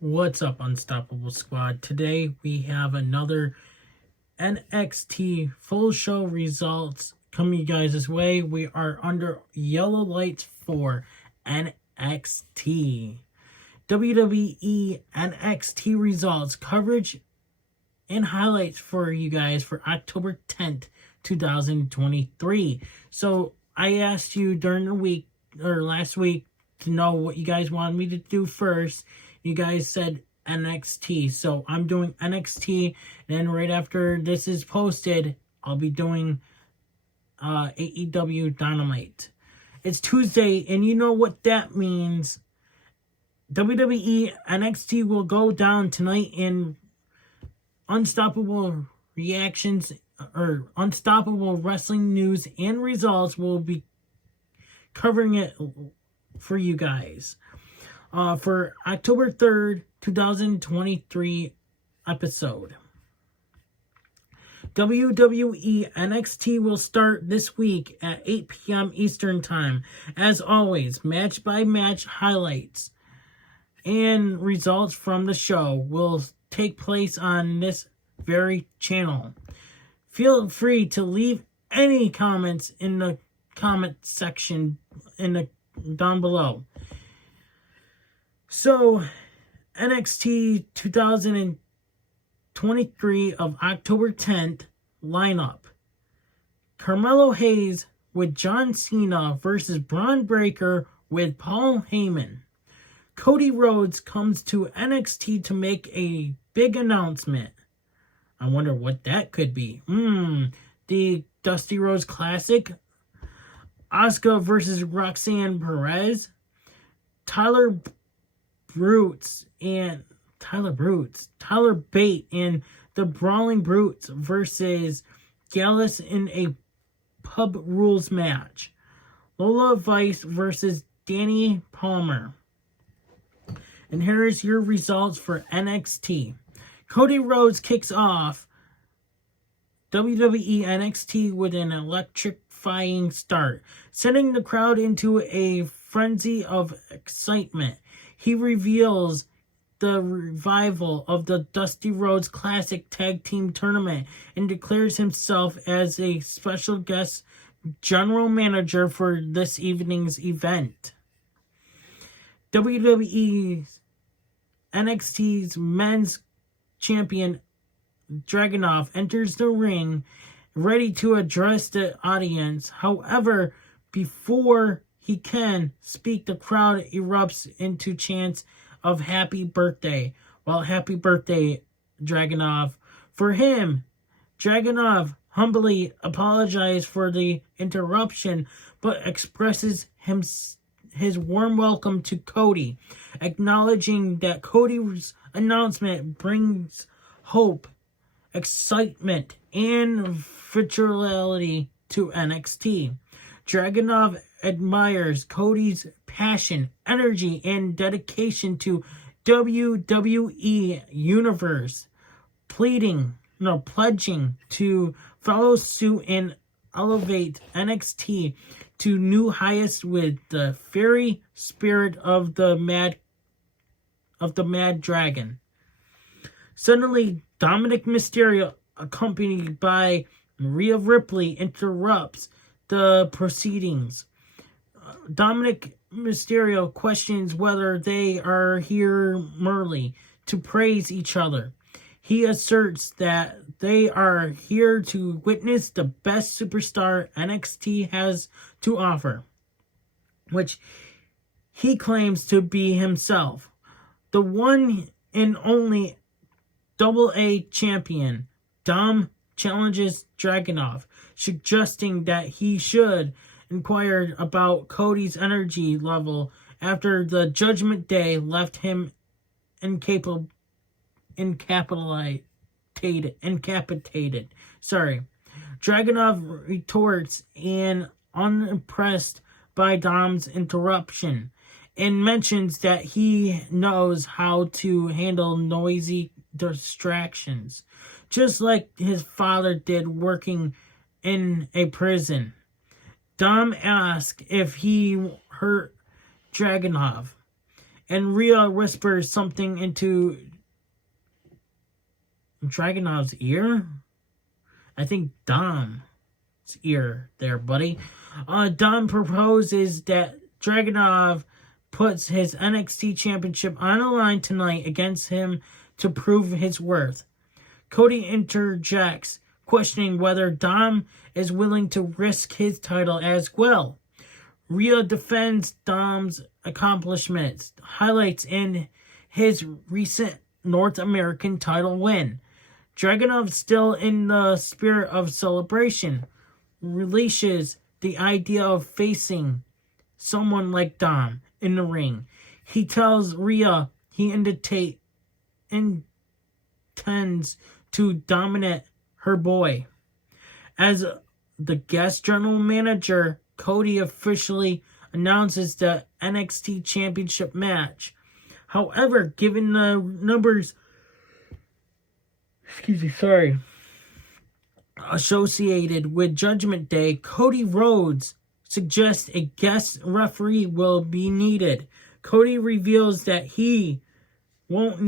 What's up, Unstoppable Squad? Today we have another NXT full show results coming you guys this way. We are under yellow lights for NXT. WWE NXT results coverage and highlights for you guys for October 10th, 2023. So I asked you during the week or last week to know what you guys wanted me to do first. You guys said NXT, so I'm doing NXT, and then right after this is posted, I'll be doing AEW Dynamite. It's Tuesday, and you know what that means. WWE NXT will go down tonight in Unstoppable reactions or Unstoppable wrestling news and results. Will be covering it for you guys for October 3rd, 2023 episode. WWE NXT will start this week at 8 p.m. Eastern Time. As always, match by match highlights and results from the show will take place on this very channel. Feel free to leave any comments in the comment section down below. So, NXT 2023 of October 10th lineup. Carmelo Hayes with John Cena versus Bron Breakker with Paul Heyman. Cody Rhodes comes to NXT to make a big announcement. I wonder what that could be. The Dusty Rhodes Classic. Asuka versus Roxanne Perez. Tyler Bate and the Brawling Brutes versus Gallus in a Pub Rules match. Lola Vice versus Danny Palmer. And here's your results for NXT. Cody Rhodes kicks off WWE NXT with an electrifying start, sending the crowd into a frenzy of excitement. He reveals the revival of the Dusty Rhodes Classic Tag Team Tournament and declares himself as a special guest general manager for this evening's event. WWE's NXT's men's champion Dragunov enters the ring ready to address the audience. However, before he can speak, the crowd erupts into chants of happy birthday. Well, happy birthday, Dragunov. For him, Dragunov humbly apologizes for the interruption, but expresses his warm welcome to Cody, acknowledging that Cody's announcement brings hope, excitement, and vitality to NXT. Dragunov admires Cody's passion, energy, and dedication to WWE Universe, pledging to follow suit and elevate NXT to new heights with the fiery spirit of the Mad Dragon. Suddenly, Dominic Mysterio, accompanied by Rhea Ripley, interrupts the proceedings. Dominic Mysterio questions whether they are here merely to praise each other. He asserts that they are here to witness the best superstar NXT has to offer, which he claims to be himself. The one and only AA champion, Dom, challenges Dragunov, suggesting that he should inquire about Cody's energy level after the Judgment Day left him incapacitated. Dragunov retorts and unimpressed by Dom's interruption and mentions that he knows how to handle noisy distractions, just like his father did working in a prison. Dom asks if he hurt Dragunov, and Rhea whispers something into Dragunov's ear. I think Dom's ear there, buddy. Dom proposes that Dragunov puts his NXT championship on the line tonight against him to prove his worth. Cody interjects, questioning whether Dom is willing to risk his title as well. Rhea defends Dom's accomplishments, highlights in his recent North American title win. Dragunov, still in the spirit of celebration, relishes the idea of facing someone like Dom in the ring. He tells Rhea he intends to dominate her boy. As the guest general manager, Cody officially announces the NXT Championship match. However, given the numbers associated with Judgment Day, Cody Rhodes suggests a guest referee will be needed. Cody reveals that he won't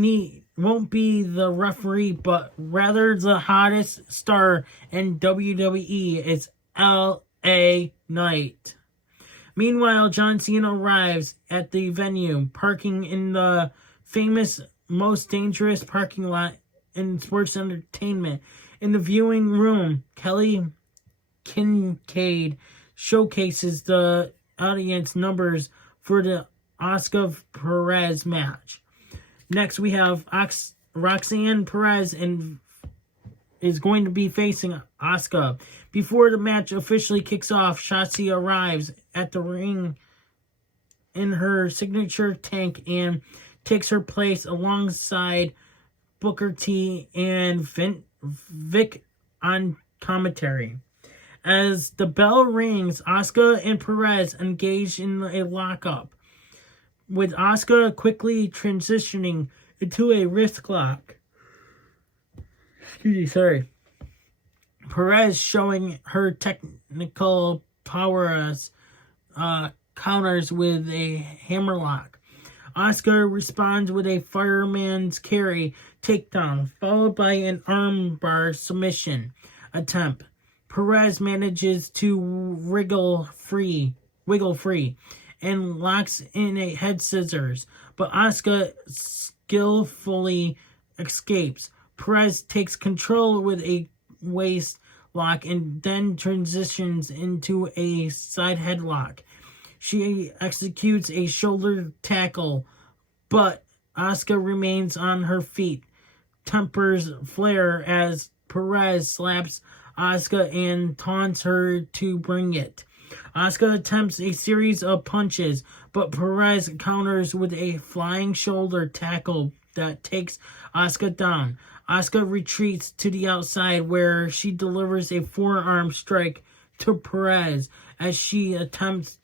be the referee, but rather the hottest star in WWE is LA Knight. Meanwhile, John Cena arrives at the venue, parking in the famous most dangerous parking lot in sports entertainment. In the viewing room, Kelly Kincaid showcases the audience numbers for the Asuka Perez match. Next, we have Roxanne Perez is going to be facing Asuka. Before the match officially kicks off, Shotzi arrives at the ring in her signature tank and takes her place alongside Booker T and Vic on commentary. As the bell rings, Asuka and Perez engage in a lockup, with Asuka quickly transitioning into a wrist lock. Perez showing her technical prowess counters with a hammerlock. Asuka responds with a fireman's carry takedown, followed by an armbar submission attempt. Perez manages to wiggle free and locks in a head scissors, but Asuka skillfully escapes. Perez takes control with a waist lock and then transitions into a side headlock. She executes a shoulder tackle, but Asuka remains on her feet. Tempers flare as Perez slaps Asuka and taunts her to bring it. Asuka attempts a series of punches, but Perez counters with a flying shoulder tackle that takes Asuka down. Asuka retreats to the outside, where she delivers a forearm strike to Perez as she attempts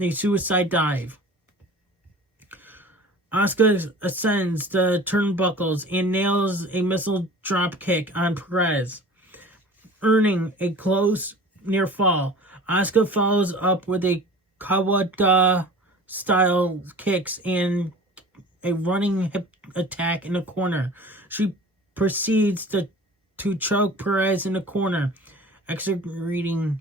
a suicide dive. Asuka ascends the turnbuckles and nails a missile drop kick on Perez, earning a close near fall. Asuka follows up with a Kawada style kicks and a running hip attack in the corner. She proceeds to choke Perez in the corner, exerting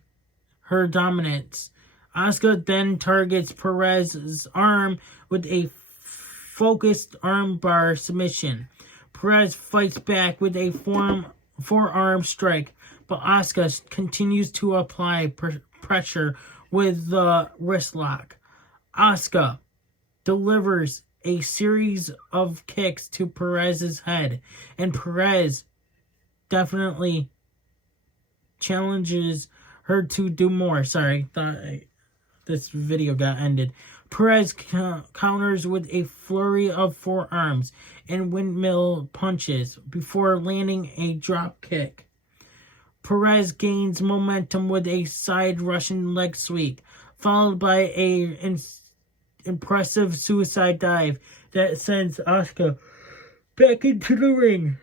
her dominance. Asuka then targets Perez's arm with a focused armbar submission. Perez fights back with a forearm strike, but Asuka continues to apply pressure with the wrist lock. Asuka delivers a series of kicks to Perez's head, and Perez definitely challenges her to do more. Sorry, thought this video got ended. Perez counters with a flurry of forearms and windmill punches before landing a drop kick. Perez gains momentum with a side Russian leg sweep, followed by a impressive suicide dive that sends Asuka back into the ring.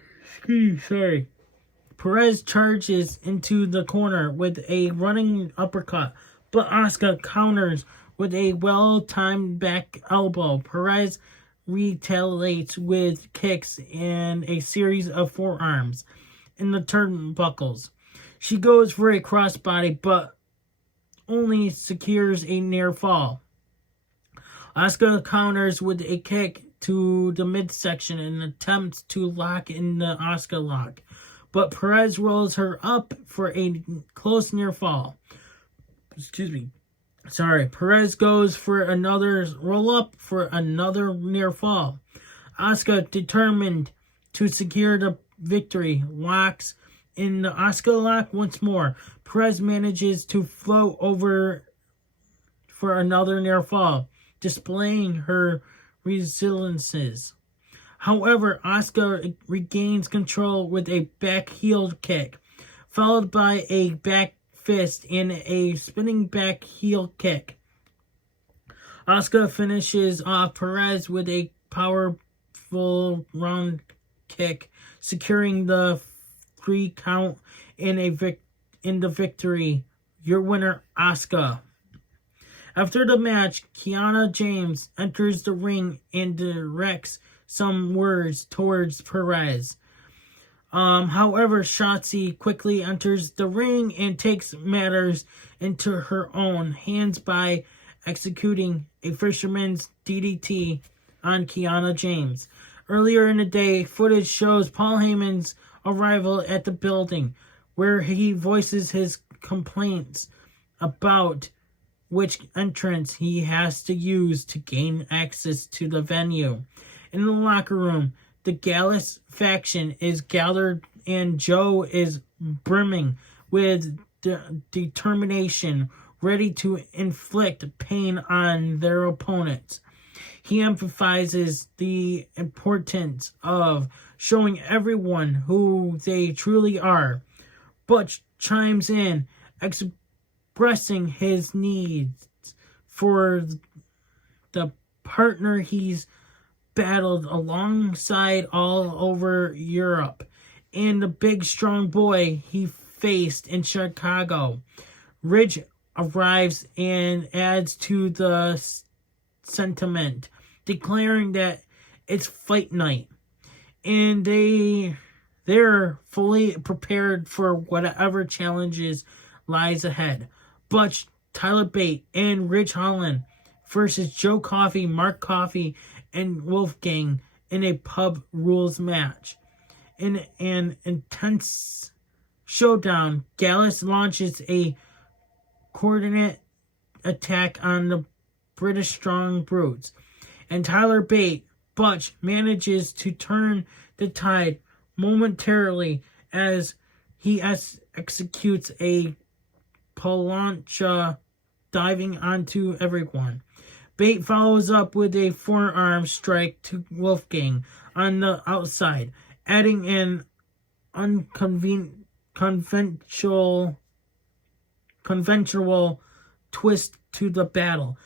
Perez charges into the corner with a running uppercut, but Asuka counters with a well-timed back elbow. Perez retaliates with kicks and a series of forearms in the turnbuckles. She goes for a crossbody, but only secures a near fall. Asuka counters with a kick to the midsection and attempts to lock in the Asuka lock, but Perez rolls her up for a close near fall. Perez goes for another roll up for another near fall. Asuka, determined to secure the victory, locks in the Asuka lock once more. Perez manages to float over for another near fall, displaying her resiliences. However, Asuka regains control with a back heel kick, followed by a back fist and a spinning back heel kick. Asuka finishes off Perez with a powerful round kick, securing the 3 count in the victory. Your winner, Asuka. After the match, Kiana James enters the ring and directs some words towards Perez. However, Shotzi quickly enters the ring and takes matters into her own hands by executing a fisherman's DDT on Kiana James. Earlier in the day, footage shows Paul Heyman's arrival at the building, where he voices his complaints about which entrance he has to use to gain access to the venue. In the locker room, the Gallus faction is gathered and Joe is brimming with determination, ready to inflict pain on their opponents. He emphasizes the importance of showing everyone who they truly are. Butch chimes in, expressing his needs for the partner he's battled alongside all over Europe and the big strong boy he faced in Chicago. Ridge arrives and adds to the sentiment, declaring that it's fight night and they're fully prepared for whatever challenges lies ahead. Butch, Tyler Bate, and Ridge Holland versus Joe Coffey, Mark Coffey, and Wolfgang in a pub rules match. In an intense showdown, Gallus launches a coordinate attack on the British Strong Brutes, and Tyler Bate, Butch, manages to turn the tide momentarily as he executes a plancha, diving onto everyone. Bate follows up with a forearm strike to Wolfgang on the outside, adding an unconventional twist to the battle.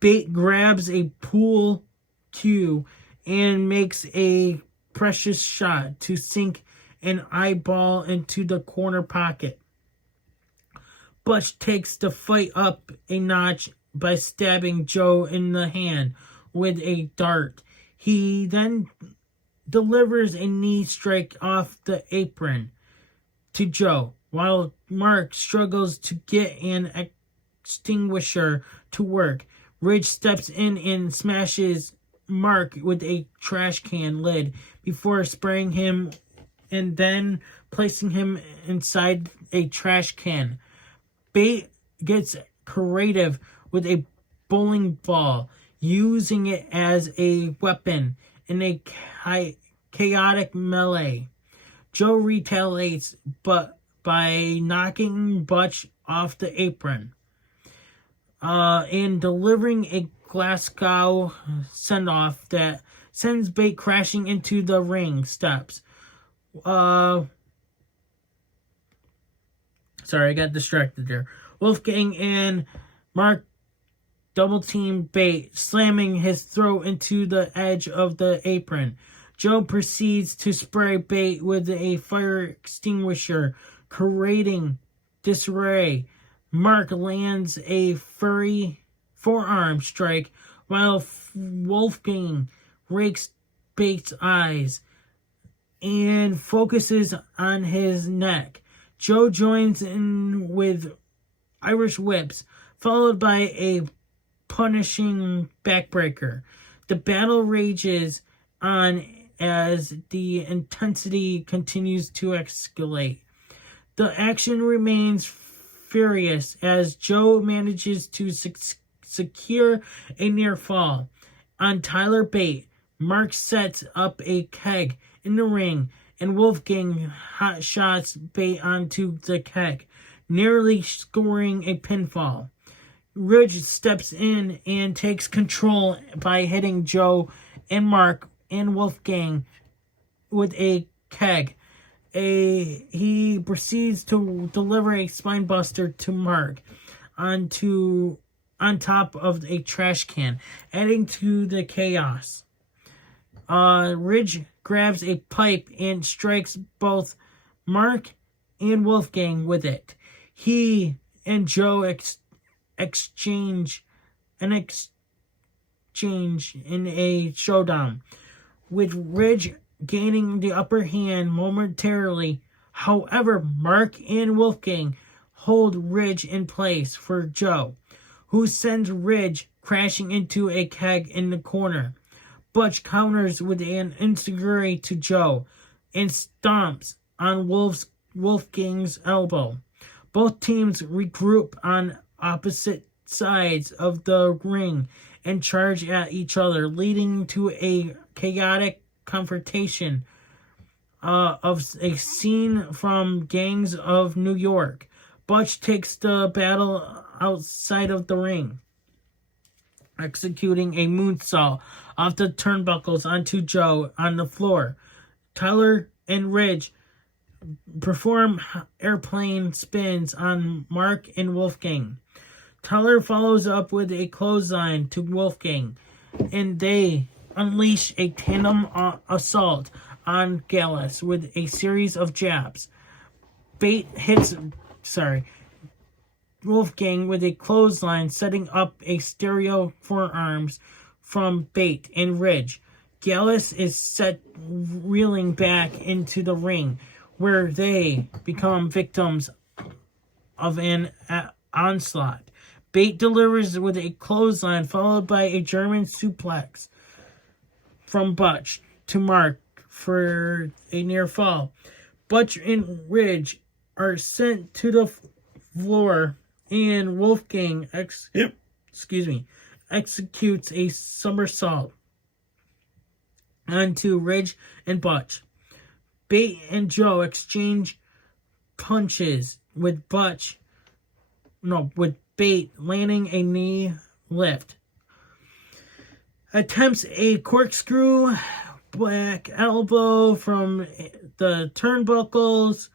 Bate grabs a pool cue and makes a precious shot to sink an eyeball into the corner pocket. Butch takes the fight up a notch by stabbing Joe in the hand with a dart. He then delivers a knee strike off the apron to Joe, while Mark struggles to get an extinguisher to work. Ridge steps in and smashes Mark with a trash can lid before spraying him and then placing him inside a trash can. Bate gets creative with a bowling ball, using it as a weapon in a chaotic melee. Joe retaliates, but by knocking Butch off the apron and delivering a Glasgow send-off that sends Bate crashing into the ring steps. Sorry, I got distracted there. Wolfgang and Mark double team Bate, slamming his throat into the edge of the apron. Joe proceeds to spray Bate with a fire extinguisher, creating disarray. Mark lands a furry forearm strike, while Wolfgang rakes Bates' eyes and focuses on his neck. Joe joins in with Irish whips, followed by a punishing backbreaker. The battle rages on as the intensity continues to escalate. The action remains furious as Joe manages to secure a near fall on Tyler Bate. Mark sets up a keg in the ring, and Wolfgang hot shots Bate onto the keg, nearly scoring a pinfall. Ridge steps in and takes control by hitting Joe and Mark and Wolfgang with a keg. He proceeds to deliver a spinebuster to Mark on top of a trash can, adding to the chaos. Ridge grabs a pipe and strikes both Mark and Wolfgang with it. He and Joe exchange in a showdown, with Ridge gaining the upper hand momentarily. However, Mark and Wolfgang hold Ridge in place for Joe, who sends Ridge crashing into a keg in the corner. Butch counters with an enziguri to Joe and stomps on Wolfgang's elbow. Both teams regroup on opposite sides of the ring and charge at each other, leading to a chaotic confrontation of a scene from Gangs of New York. Butch takes the battle outside of the ring, executing a moonsault off the turnbuckles onto Joe on the floor. Tyler and Ridge perform airplane spins on Mark and Wolfgang. Tyler follows up with a clothesline to Wolfgang, and they unleash a tandem assault on Gallus with a series of jabs. Bate hits Wolfgang with a clothesline, setting up a stereo forearms from Bate and Ridge. Gallus is set reeling back into the ring, where they become victims of an onslaught. Bate delivers with a clothesline, followed by a German suplex from Butch to Mark for a near fall. Butch and Ridge are sent to the floor, and Wolfgang executes a somersault onto Ridge and Butch. Bate and Joe exchange punches with Bate landing a knee lift. Attempts a corkscrew black elbow from the turnbuckles,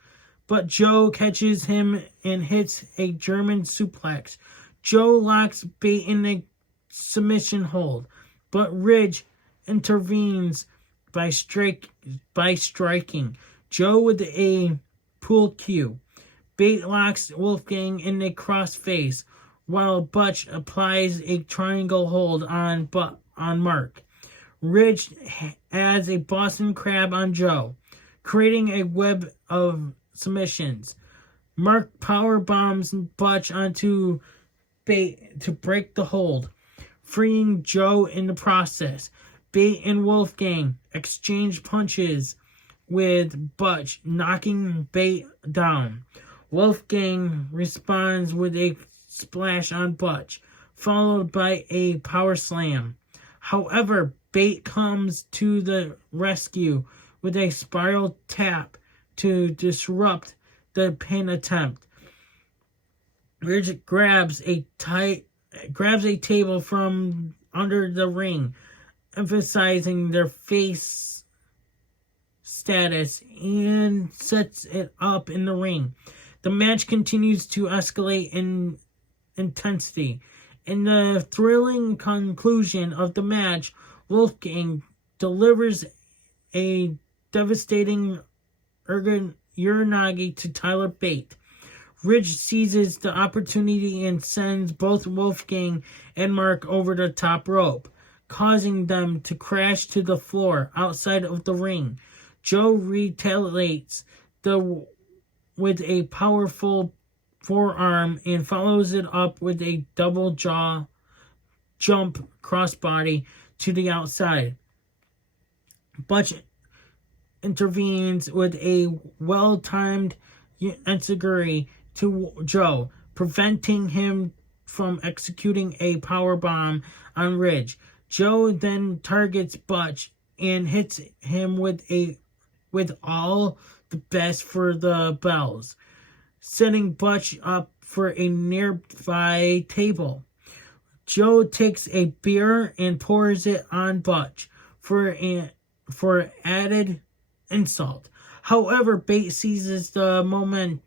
but Joe catches him and hits a German suplex. Joe locks Bate in a submission hold, but Ridge intervenes by striking Joe with a pool cue. Bate locks Wolfgang in a crossface, while Butch applies a triangle hold on Mark. Ridge adds a Boston Crab on Joe, creating a web of submissions. Mark power bombs Butch onto Bate to break the hold, freeing Joe in the process. Bate and Wolfgang exchange punches with Butch, knocking Bate down. Wolfgang responds with a splash on Butch, followed by a power slam. However, Bate comes to the rescue with a spiral tap to disrupt the pin attempt. Ridge grabs a table from under the ring, emphasizing their face status, and sets it up in the ring. The match continues to escalate in intensity. In the thrilling conclusion of the match, Wolfgang delivers a devastating Uranagi to Tyler Bate. Ridge seizes the opportunity and sends both Wolfgang and Mark over the top rope, causing them to crash to the floor outside of the ring. Joe retaliates with a powerful forearm and follows it up with a double jaw jump crossbody to the outside. Butch intervenes with a well-timed enziguri to Joe, preventing him from executing a power bomb on Ridge. Joe then targets Butch and hits him with all the best for the bells, setting Butch up for a nearby table. Joe takes a beer and pours it on Butch for added insult. However, Bates seizes the moment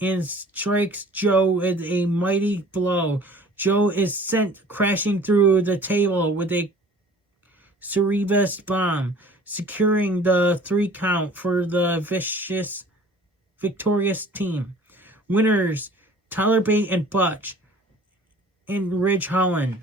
and strikes Joe with a mighty blow. Joe is sent crashing through the table with a Cerebus bomb, securing the 3 count for the victorious team. Winners Tyler Bate and Butch and Ridge Holland.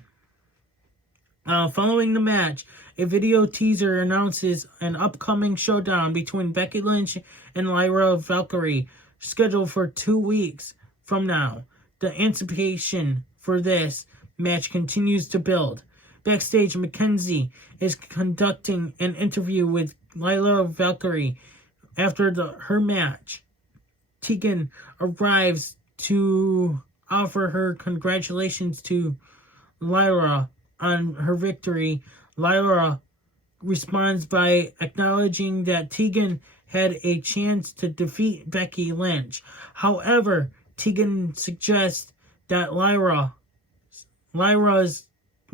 Following the match, a video teaser announces an upcoming showdown between Becky Lynch and Lyra Valkyrie, scheduled for 2 weeks from now. The anticipation for this match continues to build. Backstage, Mackenzie is conducting an interview with Lyra Valkyrie after her match. Tegan arrives to offer her congratulations to Lyra on her victory. Lyra responds by acknowledging that Tegan had a chance to defeat Becky Lynch. However, Tegan suggests that Lyra's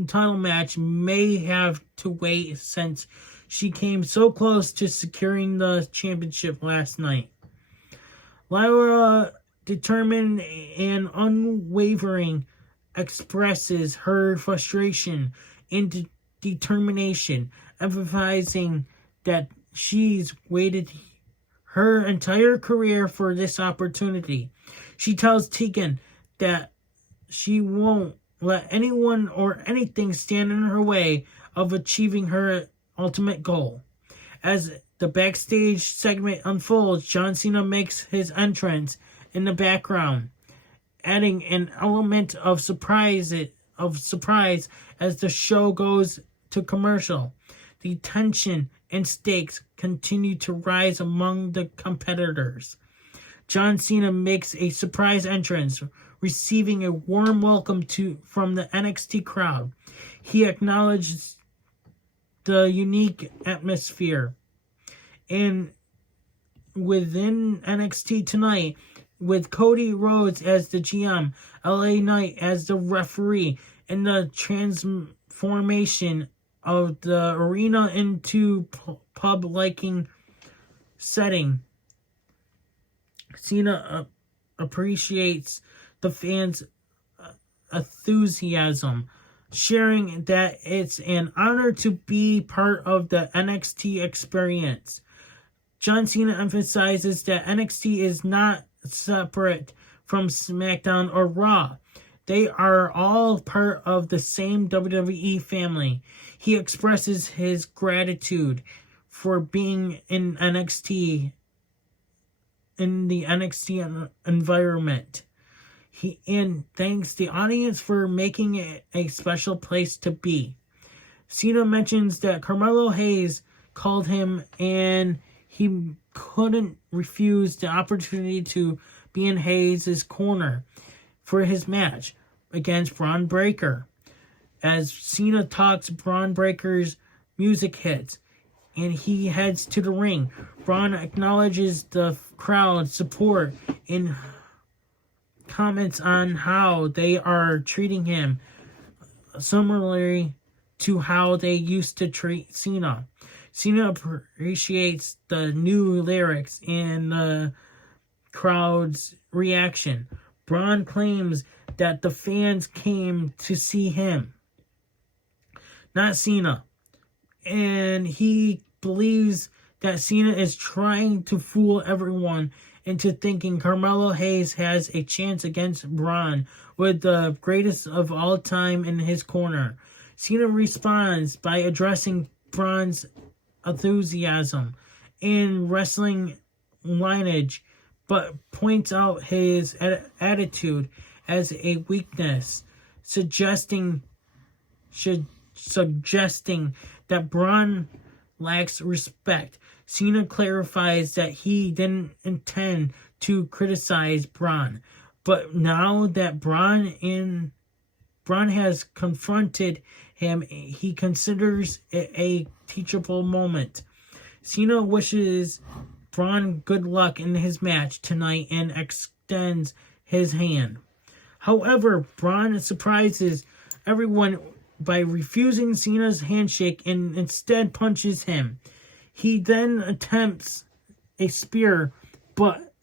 title match may have to wait since she came so close to securing the championship last night. Lyra, determined and unwavering, expresses her frustration and determination, emphasizing that she's waited her entire career for this opportunity. She tells Tegan that she won't let anyone or anything stand in her way of achieving her ultimate goal. As the backstage segment unfolds, John Cena makes his entrance in the background, adding an element of surprise as the show goes to commercial. The tension and stakes continue to rise among the competitors. John Cena makes a surprise entrance, receiving a warm welcome from the NXT crowd. He acknowledges the unique atmosphere and within NXT tonight, with Cody Rhodes as the GM, LA Knight as the referee, and the transformation of the arena into pub-liking setting. Cena appreciates the fans' enthusiasm, sharing that it's an honor to be part of the NXT experience. John Cena emphasizes that NXT is not separate from SmackDown or Raw. They are all part of the same WWE family. He expresses his gratitude for being in the NXT environment. He thanks the audience for making it a special place to be. Cena mentions that Carmelo Hayes called him and he couldn't refuse the opportunity to be in Hayes' corner for his match against Bron Breakker. As Cena talks, Bron Breakker's music hits and he heads to the ring. Bron acknowledges the crowd's support and comments on how they are treating him similarly to how they used to treat Cena. Cena appreciates the new lyrics and the crowd's reaction. Bron claims that the fans came to see him, not Cena, and he believes that Cena is trying to fool everyone into thinking Carmelo Hayes has a chance against Bron with the greatest of all time in his corner. Cena responds by addressing Bron's enthusiasm and wrestling lineage, but points out his attitude as a weakness, suggesting that Bron lacks respect. Cena clarifies that he didn't intend to criticize Bron, but now that Bron has confronted him, he considers it a teachable moment. Cena wishes Bron good luck in his match tonight and extends his hand. However, Bron surprises everyone by refusing Cena's handshake and instead punches him. He then attempts a spear, but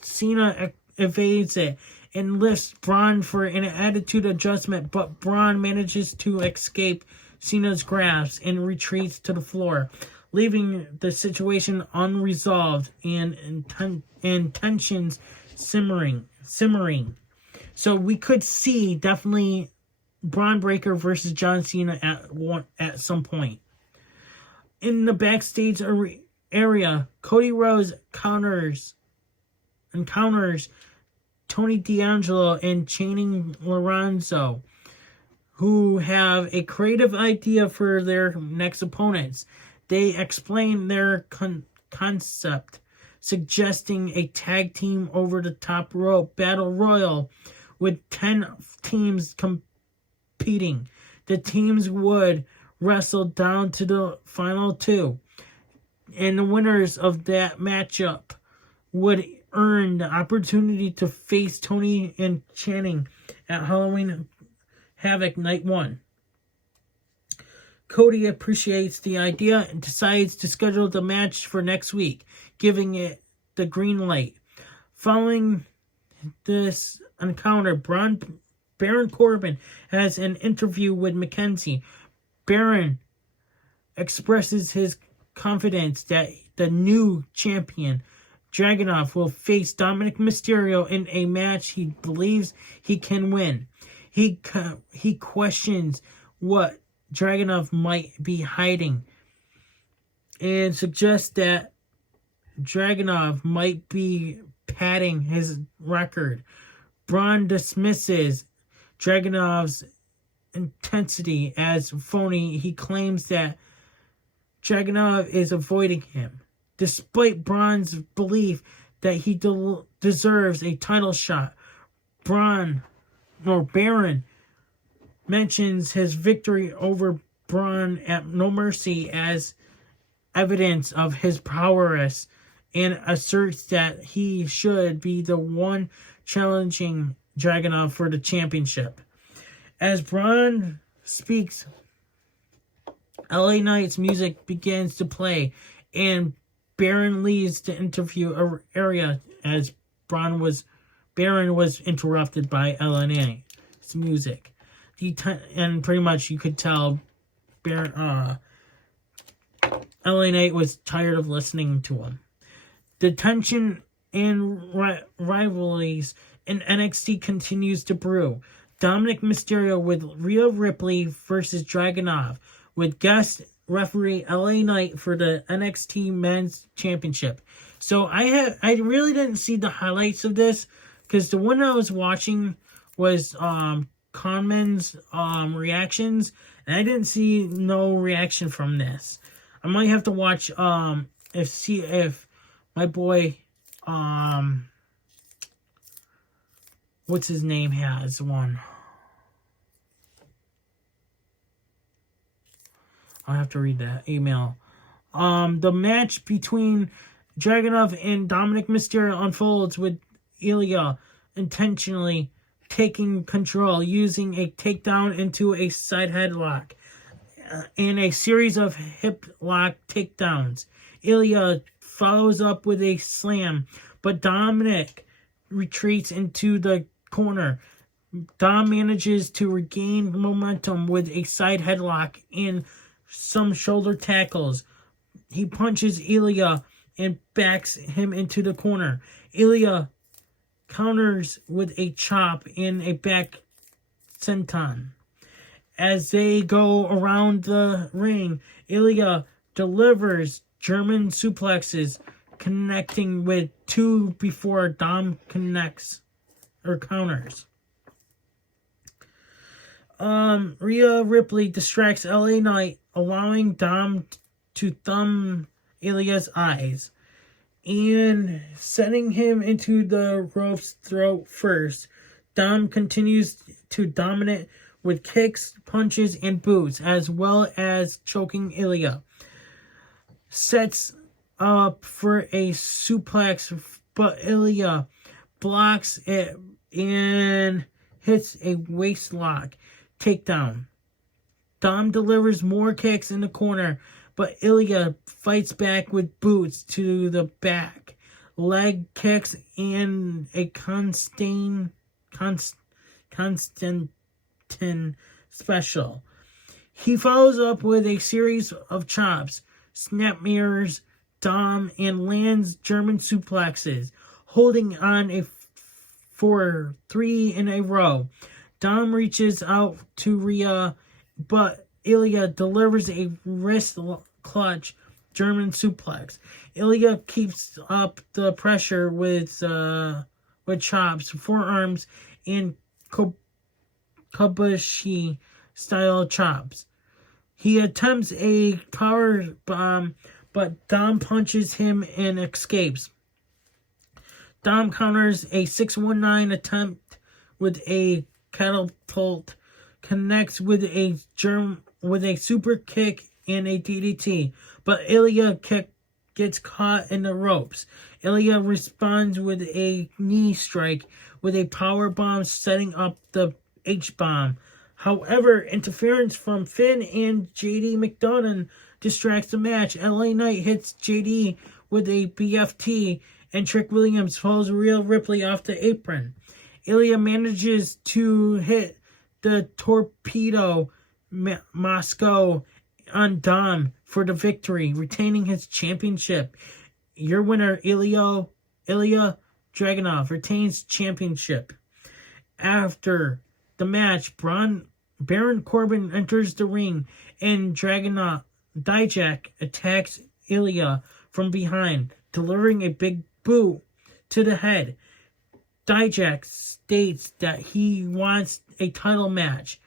Cena evades it and lifts Bron for an attitude adjustment, but Bron manages to escape Cena's grasp and retreats to the floor, leaving the situation unresolved and tensions simmering. So we could see definitely Bron Breakker versus John Cena at some point. In the backstage area, Cody Rhodes encounters Tony D'Angelo and Channing Lorenzo, who have a creative idea for their next opponents. They explain their concept, suggesting a tag team over the top rope battle royal with 10 teams competing. The teams would wrestle down to the final 2, and the winners of that matchup would earn the opportunity to face Tony and Channing at Halloween Havoc Night 1. Cody appreciates the idea and decides to schedule the match for next week, giving it the green light. Following this encounter, Baron Corbin has an interview with Mackenzie. Baron expresses his confidence that the new champion, Dragunov, will face Dominic Mysterio in a match he believes he can win. He questions what Dragunov might be hiding and suggests that Dragunov might be padding his record. Braun dismisses Dragunov's intensity as phony. He claims that Dragunov is avoiding him, despite Braun's belief that he deserves a title shot. Baron mentions his victory over Braun at No Mercy as evidence of his prowess and asserts that he should be the one challenging Dragunov for the championship. As Braun speaks, LA Knight's music begins to play, and Baron leaves the interview area as Baron was interrupted by LA Knight's music. And pretty much you could tell LA Knight was tired of listening to him. The tension and rivalries in NXT continues to brew. Dominic Mysterio with Rhea Ripley versus Dragunov, with guest referee LA Knight for the NXT Men's Championship. So I really didn't see the highlights of this, because the one I was watching was Conman's reactions, and I didn't see no reaction from this. I might have to watch if my boy what's his name has one. I'll have to read that email. The match between Dragunov and Dominic Mysterio unfolds with Ilya intentionally taking control, using a takedown into a side headlock and a series of hip lock takedowns. Ilya follows up with a slam, but Dominic retreats into the corner. Dom manages to regain momentum with a side headlock and some shoulder tackles. He punches Ilya and backs him into the corner. Ilya counters with a chop and a back senton. As they go around the ring, Ilya delivers German suplexes, connecting with 2 before Dom connects or counters. Rhea Ripley distracts LA Knight, allowing Dom to thumb Ilya's eyes and sending him into the rope's throat first. Dom continues to dominate with kicks, punches, and boots, as well as choking Ilya. Sets up for a suplex, but Ilya blocks it and hits a waist lock takedown. Dom delivers more kicks in the corner, but Ilya fights back with boots to the back, leg kicks, and a Constantine special. He follows up with a series of chops, snap mirrors, Dom, and lands German suplexes, holding on for 3 in a row. Dom reaches out to Rhea, but Ilya delivers a wrist clutch German suplex. Ilya keeps up the pressure with chops, forearms, and Kobashi style chops. He attempts a power bomb, but Dom punches him and escapes. Dom counters a 619 attempt with a catapult, connects with a super kick and a DDT, but Ilya gets caught in the ropes. Ilya responds with a knee strike with a power bomb, setting up the H-bomb. However, interference from Finn and JD McDonough distracts the match. LA Knight hits JD with a BFT, and Trick Williams pulls Rhea Ripley off the apron. Ilya manages to hit the Torpedo Moscow on Dom for the victory, retaining his championship. Your winner, Ilya Dragunov, retains championship. After the match, Baron Corbin enters the ring, and Dijak attacks Ilya from behind, delivering a big boot to the head. Dijak states that he wants a title match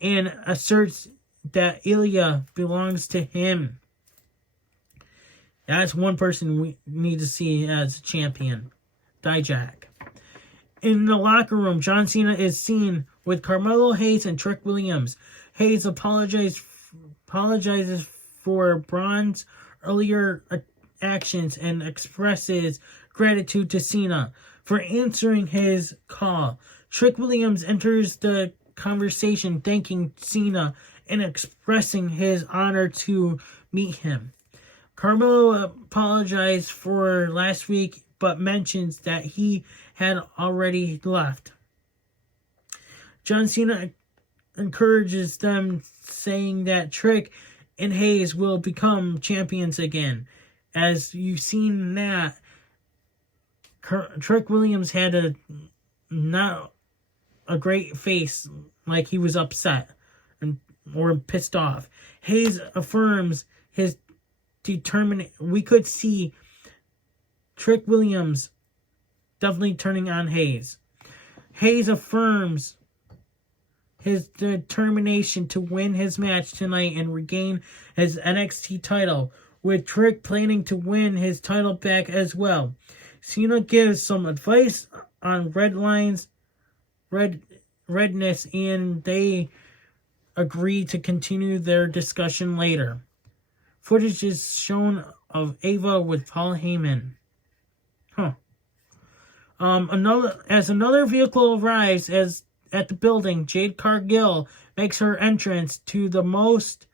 and asserts that Ilya belongs to him. That's one person we need to see as a champion, Dijak. In the locker room, John Cena is seen with Carmelo Hayes and Trick Williams. Hayes apologizes for Braun's earlier actions and expresses gratitude to Cena for answering his call. Trick Williams enters the conversation thanking Cena and expressing his honor to meet him. Carmelo apologized for last week, but mentions that he had already left. John Cena encourages them, saying that Trick and Hayes will become champions again. As you've seen that, Trick Williams had not a great face, like he was upset or pissed off. Hayes affirms his determination. We could see Trick Williams definitely turning on Hayes. Hayes affirms his determination to win his match tonight and regain his NXT title, with Trick planning to win his title back as well. Cena gives some advice on redness, and they agree to continue their discussion later. Footage is shown of Ava with Paul Heyman. Another vehicle arrives at the building, Jade Cargill makes her entrance to the most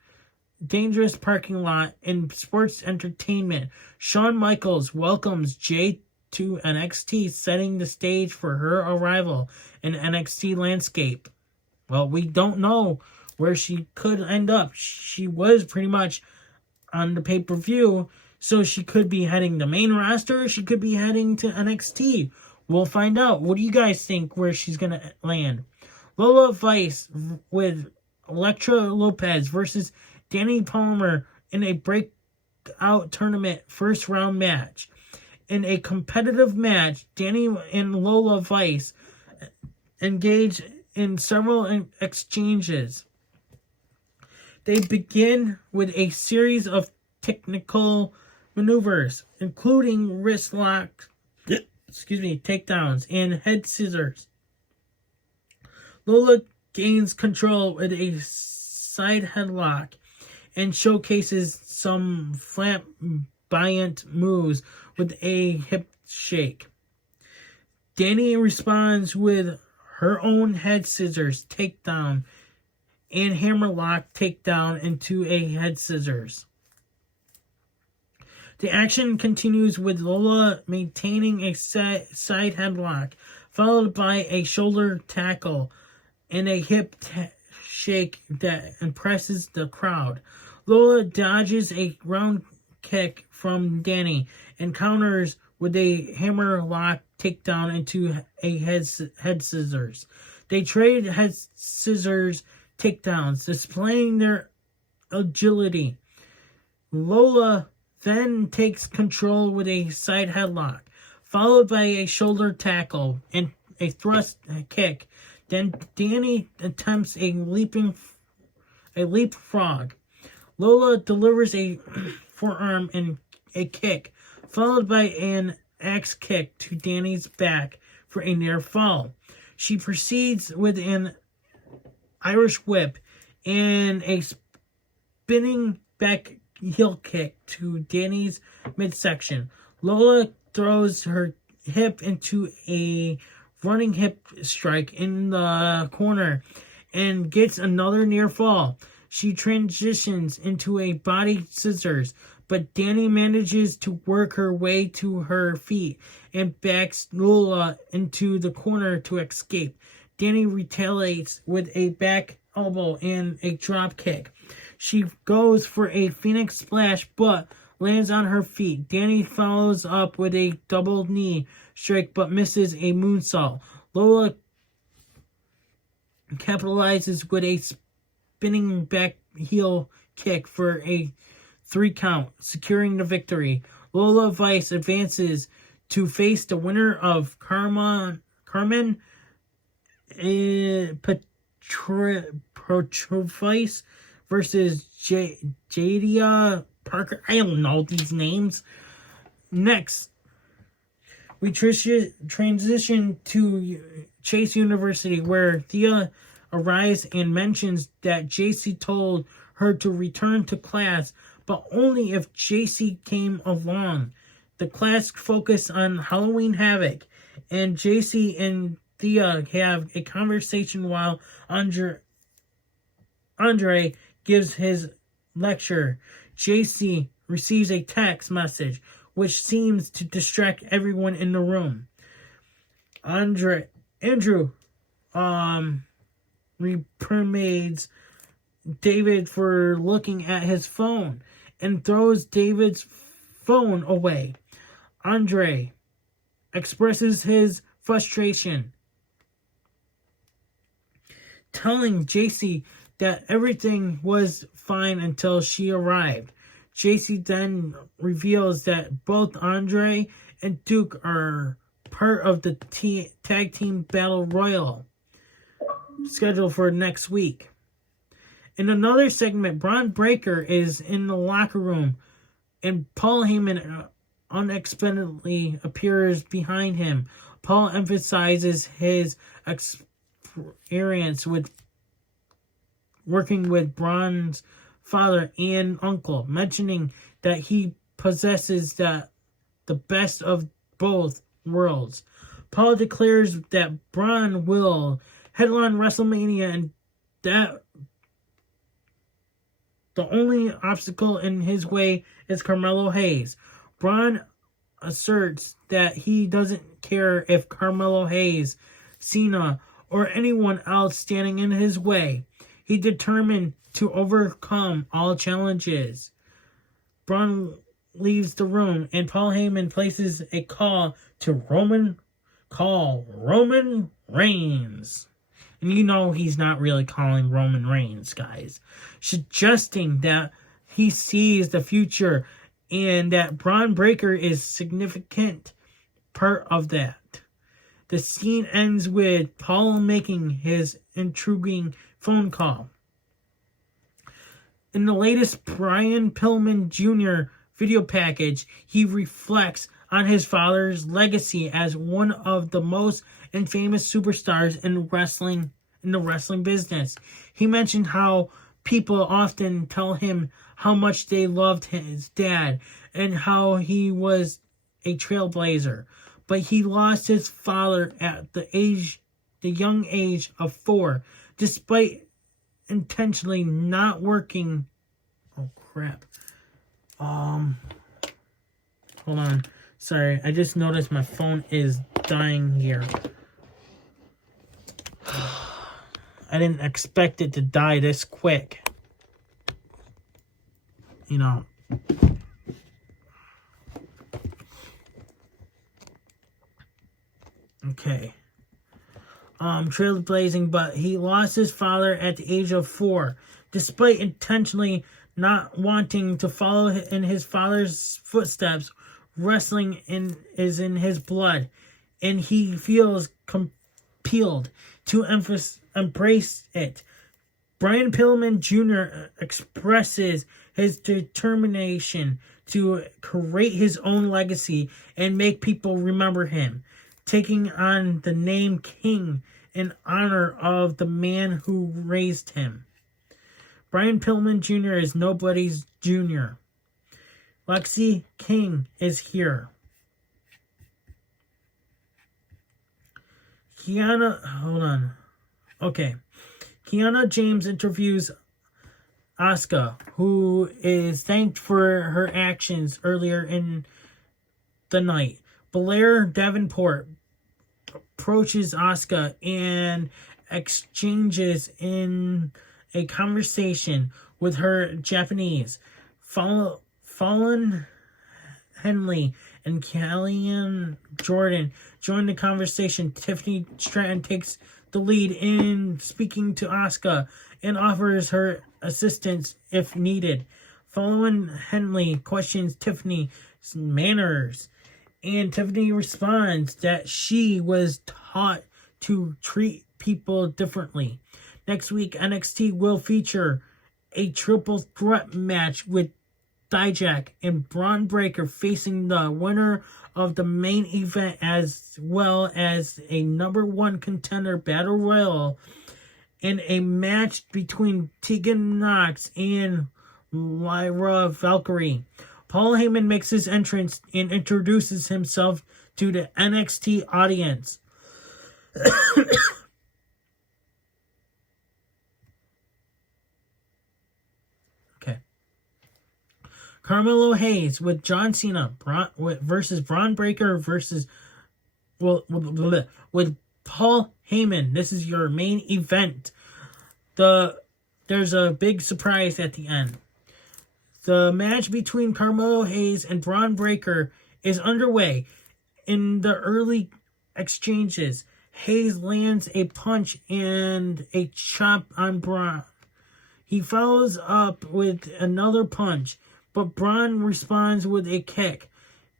dangerous parking lot in sports entertainment. Shawn Michaels welcomes Jade to NXT, setting the stage for her arrival in NXT landscape. Well, we don't know where she could end up. She was pretty much on the pay-per-view, so she could be heading to main roster, or she could be heading to NXT. We'll find out. What do you guys think where she's going to land? Lola Vice with Elektra Lopez versus Danny Palmer in a breakout tournament first round match. In a competitive match, Danny and Lola Vice engage in several exchanges. They begin with a series of technical maneuvers, including wrist locks, takedowns, and head scissors. Lola gains control with a side headlock and showcases some flamboyant moves with a hip shake. Danny responds with her own head scissors takedown and hammerlock takedown into a head scissors. The action continues with Lola maintaining a side headlock, followed by a shoulder tackle and a hip shake that impresses the crowd. Lola dodges a round kick from Danny and counters with a hammerlock takedown into a head scissors. They trade head scissors takedowns, displaying their agility. Lola then takes control with a side headlock, followed by a shoulder tackle and a thrust kick. Then Danny attempts a leapfrog. Lola delivers a forearm and a kick, followed by an axe kick to Danny's back for a near fall. She proceeds with an Irish whip and a spinning back heel kick to Danny's midsection. Lola throws her hip into a running hip strike in the corner and gets another near fall. She transitions into a body scissors, but Danny manages to work her way to her feet and backs Lola into the corner to escape. Danny retaliates with a back elbow and a drop kick. She goes for a Phoenix Splash, but lands on her feet. Danny follows up with a double knee strike, but misses a moonsault. Lola capitalizes with a spinning back heel kick for a 3 count, securing the victory. Lola Vice advances to face the winner of Carmen Petrovice versus Jadia Parker. I don't know these names. Next, we transition to Chase University, where Thea arrives and mentions that JC told her to return to class, but only if JC came along. The class focused on Halloween Havoc, and JC and Thea have a conversation while Andre gives his lecture. JC receives a text message, which seems to distract everyone in the room. Andrew reprimands David for looking at his phone and throws David's phone away. Andre expresses his frustration, telling JC that everything was fine until she arrived. JC then reveals that both Andre and Duke are part of the tag team battle royal scheduled for next week. In another segment, Bron Breakker is in the locker room and Paul Heyman unexpectedly appears behind him. Paul emphasizes his experience with working with Bron's father and uncle, mentioning that he possesses the best of both worlds. Paul declares that Bron will headline WrestleMania and that the only obstacle in his way is Carmelo Hayes. Bron asserts that he doesn't care if Carmelo Hayes, Cena, or anyone else standing in his way. He determined to overcome all challenges. Bron leaves the room and Paul Heyman places a call to Roman Reigns. And you know he's not really calling Roman Reigns, guys. Suggesting that he sees the future and that Bron Breakker is significant part of that. The scene ends with Paul making his intriguing phone call. In the latest Brian Pillman Jr. video package, he reflects on his father's legacy as one of the most infamous superstars in the wrestling business. He mentioned how people often tell him how much they loved his dad and how he was a trailblazer. But he lost his father at the young age of 4, despite intentionally not working. Oh crap. Hold on. Sorry, I just noticed my phone is dying here. I didn't expect it to die this quick. You know. Okay. Trailblazing, but he lost his father at the age of 4, despite intentionally not wanting to follow in his father's footsteps. Wrestling is in his blood, and he feels compelled to embrace it. Brian Pillman Jr. expresses his determination to create his own legacy and make people remember him, taking on the name King in honor of the man who raised him. Brian Pillman Jr. is nobody's junior. Lexi King is here. Kiana James interviews Asuka, who is thanked for her actions earlier in the night. Blair Davenport approaches Asuka and exchanges in a conversation with her Japanese. Fallon Henley and Kellyanne Jordan join the conversation. Tiffany Stratton takes the lead in speaking to Asuka and offers her assistance if needed. Fallon Henley questions Tiffany's manners, and Tiffany responds that she was taught to treat people differently. Next week, NXT will feature a triple threat match with Dijak and Bron Breakker facing the winner of the main event, as well as a number 1 contender battle royal and a match between Tegan Nox and Lyra Valkyrie. Paul Heyman makes his entrance and introduces himself to the NXT audience. Carmelo Hayes with John Cena versus Bron Breakker with Paul Heyman. This is your main event. There's a big surprise at the end. The match between Carmelo Hayes and Bron Breakker is underway. In the early exchanges, Hayes lands a punch and a chop on Bron. He follows up with another punch, but Bron responds with a kick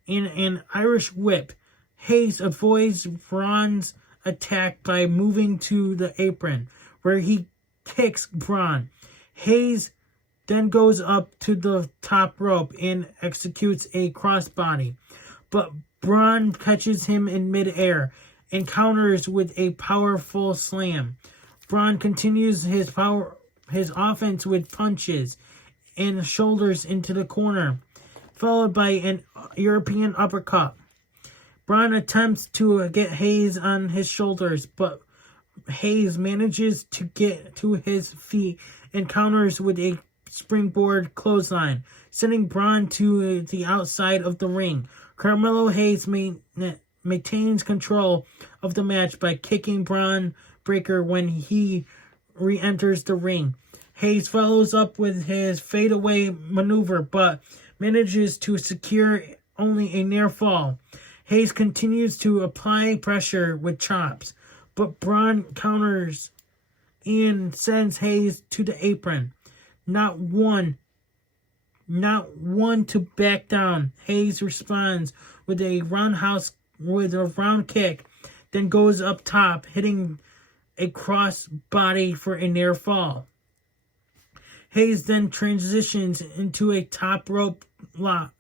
and an Irish whip. Hayes avoids Bron's attack by moving to the apron, where he kicks Bron. Hayes then goes up to the top rope and executes a crossbody, but Bron catches him in midair and counters with a powerful slam. Bron continues his offense with punches and shoulders into the corner, followed by an European uppercut. Bron attempts to get Hayes on his shoulders, but Hayes manages to get to his feet and counters with a springboard clothesline, sending Bron to the outside of the ring. Carmelo Hayes maintains control of the match by kicking Bron Breakker when he re-enters the ring. Hayes follows up with his fadeaway maneuver, but manages to secure only a near fall. Hayes continues to apply pressure with chops, but Bron counters and sends Hayes to the apron. Not one to back down. Hayes responds with a round kick, then goes up top, hitting a cross body for a near fall. Hayes then transitions into a top rope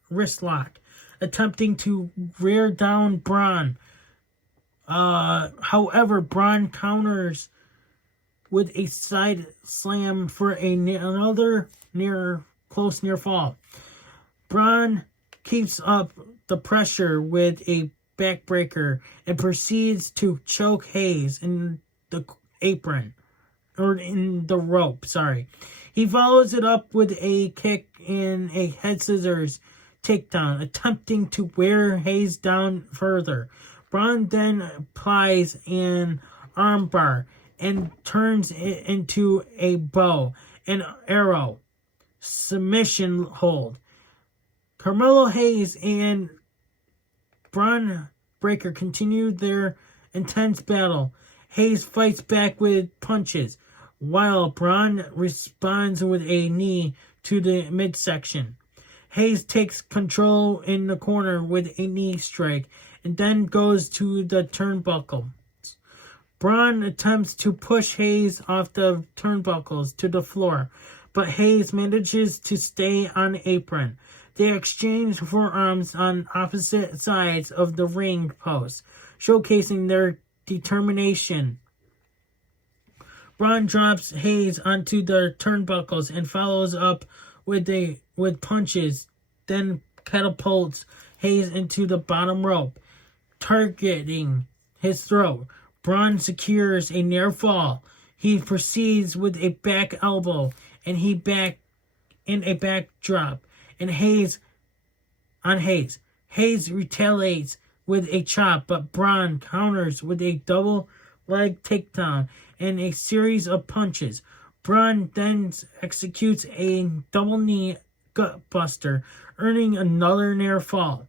wrist lock, attempting to rear down Bron. However, Bron counters with a side slam for another near fall. Bron keeps up the pressure with a backbreaker and proceeds to choke Hayes in the apron, or in the rope, sorry. He follows it up with a kick and a head scissors takedown, attempting to wear Hayes down further. Bron then applies an armbar and turns it into a bow and arrow submission hold. Carmelo Hayes and Bron Breakker continue their intense battle. Hayes fights back with punches, while Bron responds with a knee to the midsection. Hayes takes control in the corner with a knee strike and then goes to the turnbuckle. Bron attempts to push Hayes off the turnbuckles to the floor, but Hayes manages to stay on the apron. They exchange forearms on opposite sides of the ring post, showcasing their determination. Bron drops Hayes onto the turnbuckles and follows up with punches, then catapults Hayes into the bottom rope, targeting his throat. Bron secures a near fall. He proceeds with a back elbow and a back drop, and Hayes on Hayes. Hayes retaliates with a chop, but Bron counters with a double leg takedown and a series of punches. Bron then executes a double knee gutbuster, earning another near fall.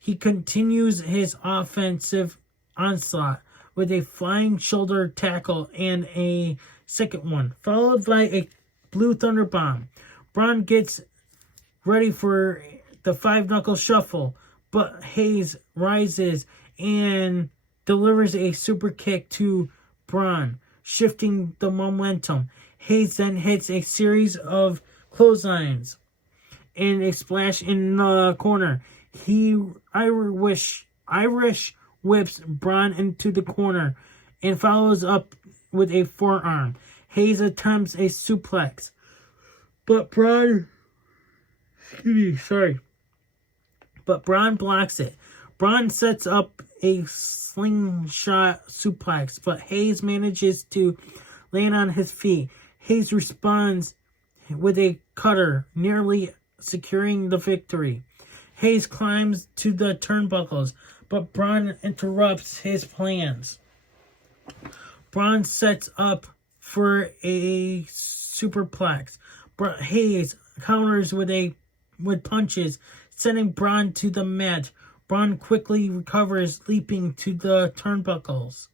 He continues his offensive onslaught with a flying shoulder tackle and a second one, followed by a Blue Thunder Bomb. Bron gets ready for the 5-knuckle shuffle, but Hayes rises and delivers a super kick to Bron, shifting the momentum. Hayes then hits a series of clotheslines and a splash in the corner. He Irish whips Bron into the corner and follows up with a forearm. Hayes attempts a suplex, but Bron blocks it. Bron sets up a slingshot suplex, but Hayes manages to land on his feet. Hayes responds with a cutter, nearly securing the victory. Hayes climbs to the turnbuckles, but Bron interrupts his plans. Bron sets up for a superplex, but Hayes counters with punches, sending Bron to the mat. Bron quickly recovers, leaping to the turnbuckles,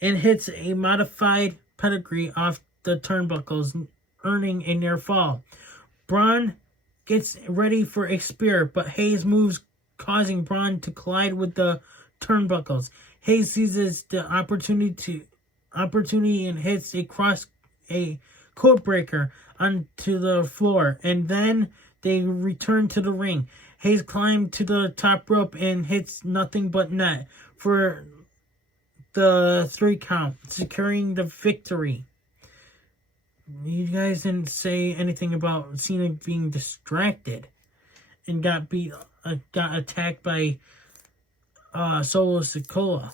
and hits a modified pedigree off the turnbuckles, earning a near fall. Bron gets ready for a spear, but Hayes moves, causing Bron to collide with the turnbuckles. Hayes seizes the opportunity and hits a code breaker onto the floor, and then they return to the ring. Hayes climbs to the top rope and hits nothing but net for the 3 count, securing the victory. You guys didn't say anything about Cena being distracted and got attacked by Solo Sikoa.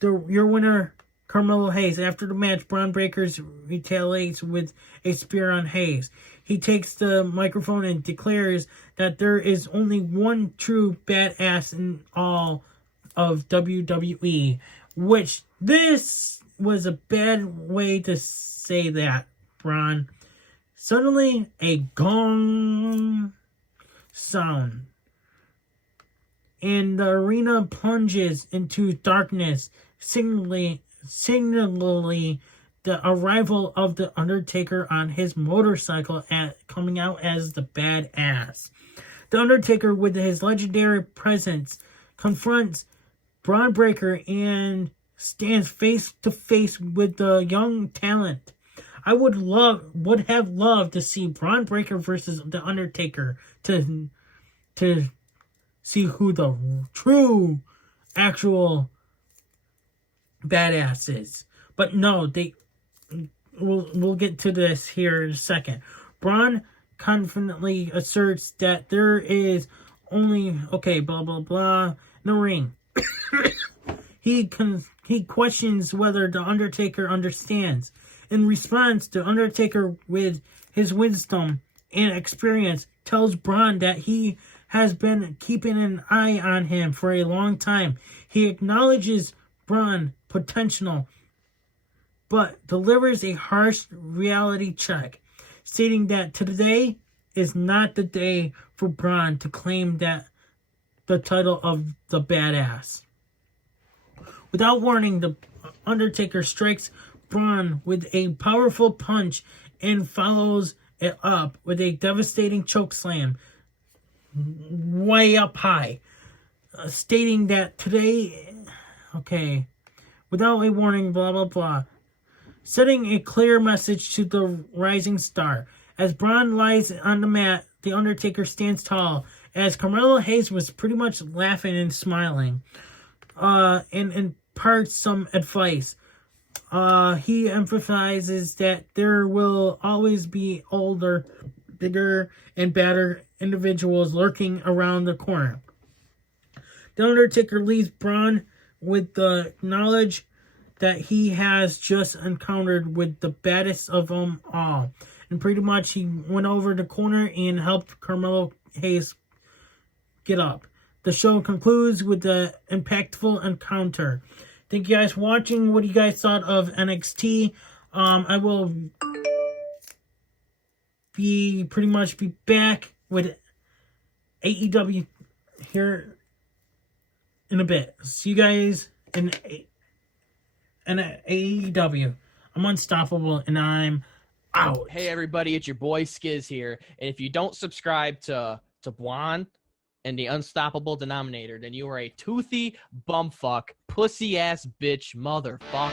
Your winner, Carmelo Hayes. After the match, Bron Breakker retaliates with a spear on Hayes. He takes the microphone and declares that there is only one true badass in all of WWE, which this was a bad way to say that, Bron. Suddenly, a gong sound, and the arena plunges into darkness, signaling the arrival of the Undertaker on his motorcycle coming out as the badass. The Undertaker, with his legendary presence, confronts Bron Breakker and stands face to face with the young talent. I would have loved to see Bron Breakker versus the Undertaker to see who the true actual badass is. But no, we'll get to this here in a second. Bron confidently asserts that there is only blah blah blah in the ring. He questions whether the Undertaker understands. In response, the Undertaker, with his wisdom and experience, tells Bron that he has been keeping an eye on him for a long time. He acknowledges Bron's potential, but delivers a harsh reality check, stating that today is not the day for Bron to claim the title of the badass. Without warning, the Undertaker strikes Bron with a powerful punch and follows it up with a devastating chokeslam way up high, stating that today, without a warning, blah blah blah, sending a clear message to the rising star. As Bron lies on the mat, the Undertaker stands tall, as Carmelo Hayes was pretty much laughing and smiling, and imparts some advice. He emphasizes that there will always be older, bigger, and badder individuals lurking around the corner. The Undertaker leaves Bron with the knowledge that he has just encountered with the baddest of them all. And pretty much he went over the corner and helped Carmelo Hayes get up. The show concludes with the impactful encounter. Thank you guys for watching. What do you guys thought of NXT? I will be back with AEW here in a bit. See you guys in AEW. I'm unstoppable and I'm out. Hey everybody, it's your boy Skiz here. And if you don't subscribe to Bron and the Unstoppable Denominator, then you are a toothy bumfuck, pussy ass bitch motherfucker.